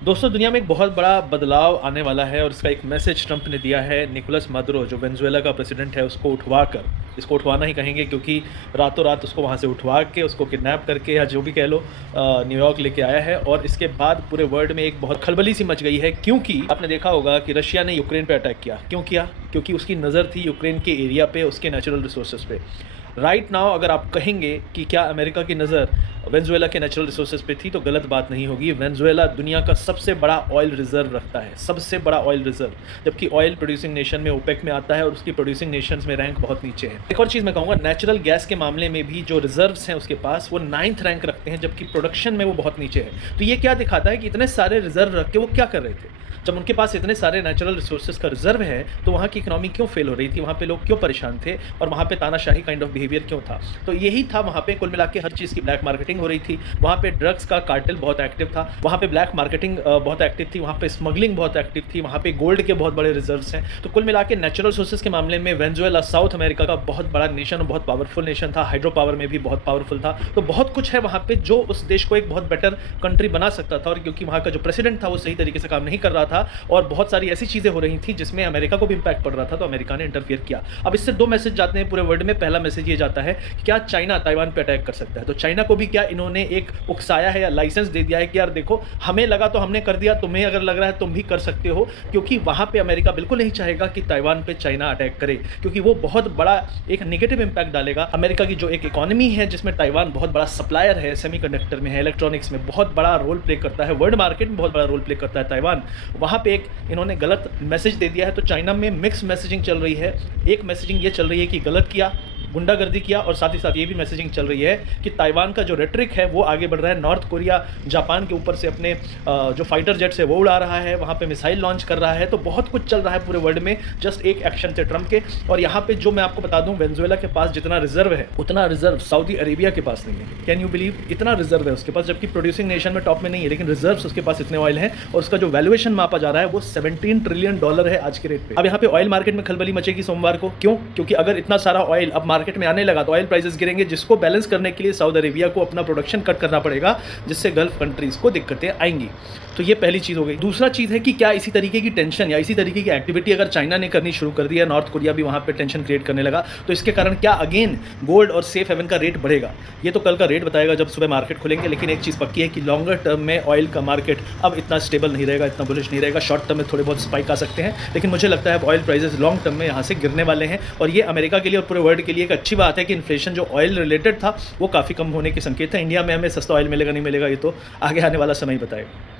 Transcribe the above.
दोस्तों दुनिया में एक बहुत बड़ा बदलाव आने वाला है और इसका एक मैसेज ट्रंप ने दिया है। निकोलस मादुरो जो वेनेजुएला का प्रेसिडेंट है उसको उठवाकर, इसको उठवाना ही कहेंगे क्योंकि रातों रात उसको वहाँ से उठवा के उसको किडनैप करके या जो भी कह लो न्यूयॉर्क लेके आया है। और इसके बाद पूरे वर्ल्ड में एक बहुत खलबली सी मच गई है क्योंकि आपने देखा होगा कि रशिया ने यूक्रेन पे अटैक किया। क्यों किया? क्योंकि उसकी नज़र थी यूक्रेन के एरिया पे, उसके नेचुरल रिसोर्सेज पे। राइट नाउ अगर आप कहेंगे कि क्या अमेरिका की नज़र वेनेजुएला के नेचुरल रिसोर्सेज पे थी तो गलत बात नहीं होगी। वेनेजुएला दुनिया का सबसे बड़ा ऑयल रिजर्व रखता है, सबसे बड़ा ऑयल रिजर्व, जबकि ऑयल प्रोड्यूसिंग नेशन में ओपेक में आता है और उसकी प्रोड्यूसिंग नेशंस में रैंक बहुत नीचे है। एक और चीज़ मैं कहूँगा, नेचुरल गैस के मामले में भी जो रिजर्व्स हैं उसके पास वो 9th रैंक रखते हैं, जबकि प्रोडक्शन में वो बहुत नीचे है। तो ये क्या दिखाता है कि इतने सारे रिजर्व रख के वो क्या कर रहे थे? जब उनके पास इतने सारे नेचुरल रिसोर्सेज का रिजर्व है तो वहाँ की इकोनॉमी क्यों फेल हो रही थी, वहाँ पे लोग क्यों परेशान थे और वहाँ पे तानाशाही काइंड ऑफ बिहेवियर क्यों था? तो यही था, वहाँ पे कुल मिला के हर चीज़ की ब्लैक मार्केटिंग हो रही थी, वहाँ पे ड्रग्स का कार्टेल बहुत एक्टिव था, वहाँ पे ब्लैक मार्केटिंग बहुत एक्टिव थी, वहाँ पे स्मगलिंग बहुत एक्टिव थी, वहाँ पे गोल्ड के बहुत बड़े रिजर्व्स हैं। तो कुल मिला के नेचुरल रिसोर्सेज के मामले में वेनेजुएला साउथ अमेरिका का बहुत बड़ा नेशन और बहुत पावरफुल नेशन था, हाइड्रो पावर में भी बहुत पावरफुल था। तो बहुत कुछ है वहाँ पे जो उस देश को एक बहुत बेटर कंट्री बना सकता था। और क्योंकि वहाँ का जो प्रेसिडेंट था वो सही तरीके से काम नहीं कर रहा था और बहुत सारी ऐसी चीज़ें हो रही थी जिसमें अमेरिका को भी इंपैक्ट पड़ रहा था, तो अमेरिका ने इंटरफियर किया। अब इससे दो मैसेज जाते हैं पूरे वर्ल्ड में। पहला मैसेज ये जाता है कि क्या चाइना ताइवान पे अटैक कर सकता है? तो चाइना को भी क्या इन्होंने एक उकसाया है या लाइसेंस दे दिया है कि यार देखो, हमें लगा तो हमने कर दिया, तुम्हें अगर लग रहा है तुम भी कर सकते हो, क्योंकि वहाँ पे अमेरिका बिल्कुल नहीं चाहेगा कि ताइवान पे चाइना अटैक करे, क्योंकि वो बहुत बड़ा एक नेगेटिव इंपैक्ट डालेगा। अमेरिका की जो एक इकोनॉमी है जिसमें ताइवान बहुत बड़ा सप्लायर है, सेमीकंडक्टर में है, इलेक्ट्रॉनिक्स में बहुत बड़ा रोल प्ले करता है, वर्ल्ड मार्केट में बहुत बड़ा रोल प्ले करता है ताइवान, वहाँ पे एक इन्होंने गलत मैसेज दे दिया है। तो चाइना में मिक्स मैसेजिंग चल रही है। एक मैसेजिंग ये चल रही है कि गलत किया, गुंडागर्दी किया, और साथ ही साथ ये भी मैसेजिंग चल रही है कि ताइवान का जो रेटरिक है वो आगे बढ़ रहा है। नॉर्थ कोरिया जापान के ऊपर से अपने जो फाइटर जेट्स है वो उड़ा रहा है, वहाँ पे मिसाइल लॉन्च कर रहा है। तो बहुत कुछ चल रहा है पूरे वर्ल्ड में, जस्ट एक एक्शन थे ट्रंप के। और यहाँ पे जो मैं आपको बता दूँ, वेनेजुएला के पास जितना रिजर्व है उतना रिजर्व सऊदी अरेबिया के पास नहीं है। कैन यू बिलीव, इतना रिजर्व है उसके पास, जबकि प्रोड्यूसिंग नेशन में टॉप में नहीं है, लेकिन रिजर्व उसके पास इतने ऑयल हैं और उसका जो वैल्यूएशन मापा जा रहा है वो $17 ट्रिलियन है आज के रेट पे। अब यहाँ पे ऑयल मार्केट में खलबली मचेगी सोमवार को। क्यों? क्योंकि अगर इतना सारा ऑयल अब मार्केट में आने लगा तो ऑयल प्राइसेस गिरेंगे, जिसको बैलेंस करने के लिए सऊदी अरेबिया को अपना प्रोडक्शन कट करना पड़ेगा, जिससे गल्फ कंट्रीज को दिक्कतें आएंगी। तो ये पहली चीज़ हो गई। दूसरा चीज़ है कि क्या इसी तरीके की टेंशन या इसी तरीके की एक्टिविटी अगर चाइना ने करनी शुरू कर दी है, नॉर्थ कोरिया भी वहाँ पे टेंशन क्रिएट करने लगा, तो इसके कारण क्या अगेन गोल्ड और सेफ हेवन का रेट बढ़ेगा? ये तो कल का रेट बताएगा जब सुबह मार्केट खुलेंगे। लेकिन एक चीज़ पक्की है कि लॉन्गर टर्म में ऑयल का मार्केट अब इतना स्टेबल नहीं रहेगा, इतना बुलिश नहीं रहेगा। शॉर्ट टर्म में थोड़े बहुत स्पाइक आ सकते हैं, लेकिन मुझे लगता है ऑयल प्राइसेस लॉन्ग टर्म में यहाँ से गिरने वाले हैं। और ये अमेरिका के लिए और पूरे वर्ल्ड के लिए एक अच्छी बात है कि इन्फ्लेशन जो ऑयल रिलेटेड था वो काफ़ी कम होने के संकेत है। इंडिया में हमें सस्ता ऑयल मिलेगा नहीं मिलेगा ये तो आगे आने वाला समय ही बताएगा।